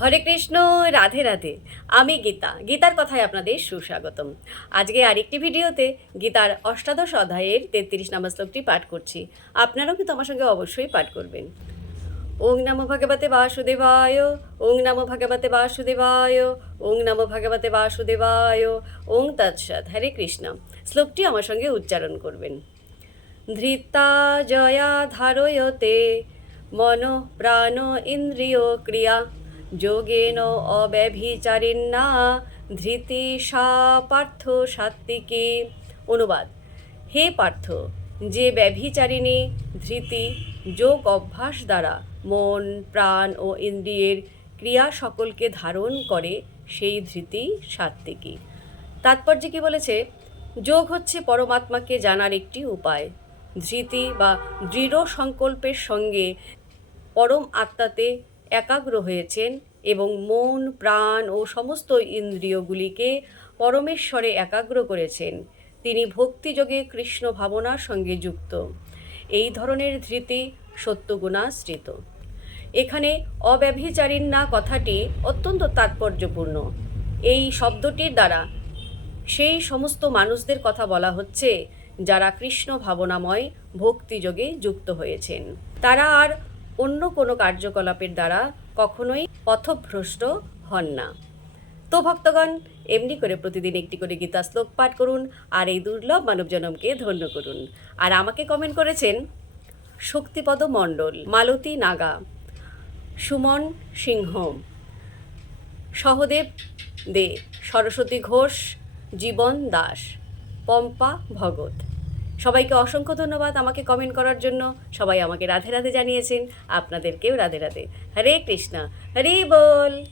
হরে কৃষ্ণ, রাধে রাধে। আমি গীতার কথায় আপনাদের সুস্বাগতম। আজকে আরেকটি ভিডিওতে গীতার অষ্টাদশ অধ্যায়ের 33 নম্বর শ্লোকটি পাঠ করছি। আপনারাও কিন্তু আমার সঙ্গে অবশ্যই পাঠ করবেন। ওং নমো ভগবতে বাসুদেবায়, ওং নমো ভগবতে বাসুদেবায়, ওং নমো ভগবতে বাসুদেবায়, ওং তৎসৎ। হরে কৃষ্ণ। শ্লোকটি আমার সঙ্গে উচ্চারণ করবেন। ধৃতা জয়া ধারয়তে মন প্রাণ ইন্দ্রিয় ক্রিয়া যোগেন অব্যভিচারিণা ধৃতি সা পার্থ সাত্ত্বিকী। অনুবাদ: হে পার্থ, যে ব্যভিচারিণী ধৃতি যোগ অভ্যাস দ্বারা মন প্রাণ ও ইন্দ্রিয়ের ক্রিয়া সকলকে ধারণ করে, সেই ধৃতি সাত্ত্বিকী। তাৎপর্য কি বলেছে? যোগ হচ্ছে পরমাত্মাকে জানার একটি উপায়। ধৃতি বা দৃঢ় সংকল্পের সঙ্গে পরম আত্মাতে একাগ্র হয়েছেন এবং মন প্রাণ ও সমস্ত ইন্দ্রিয়গুলিকে পরমেশ্বরে একাগ্র করেছেন। তিনি ভক্তিযোগে কৃষ্ণ ভাবনার সঙ্গে যুক্ত। এই ধরনের ধৃতি সত্যগুণাশ্রিত। এখানে অব্যভিচারিণা কথাটি অত্যন্ত তাৎপর্যপূর্ণ। এই শব্দটির দ্বারা সেই সমস্ত মানুষদের কথা বলা হচ্ছে যারা কৃষ্ণ ভাবনাময় ভক্তিযোগে যুক্ত হয়েছেন। তারা আর অন্য কোনো কার্যকলাপের দ্বারা কখনোই পথভ্রষ্ট হন না। তো ভক্তগণ, এমনি করে প্রতিদিন একটি করে গীতা শ্লোক পাঠ করুন আর এই দুর্লভ মানবজনমকে ধন্য করুন। আর আমাকে কমেন্ট করেছেন শক্তিপদ মণ্ডল, মালতী নাগা, সুমন সিংহ, সহদেব দে, সরস্বতী ঘোষ, জীবন দাস, পম্পা ভগত। সবাইকে অসংখ্য ধন্যবাদ আমাকে কমেন্ট করার জন্য। সবাই আমাকে রাধে রাধে জানিয়েছেন, আপনাদেরকেও রাধে রাধে। হরে কৃষ্ণ, হরি বল।